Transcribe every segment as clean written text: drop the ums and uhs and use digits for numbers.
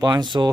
500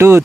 2,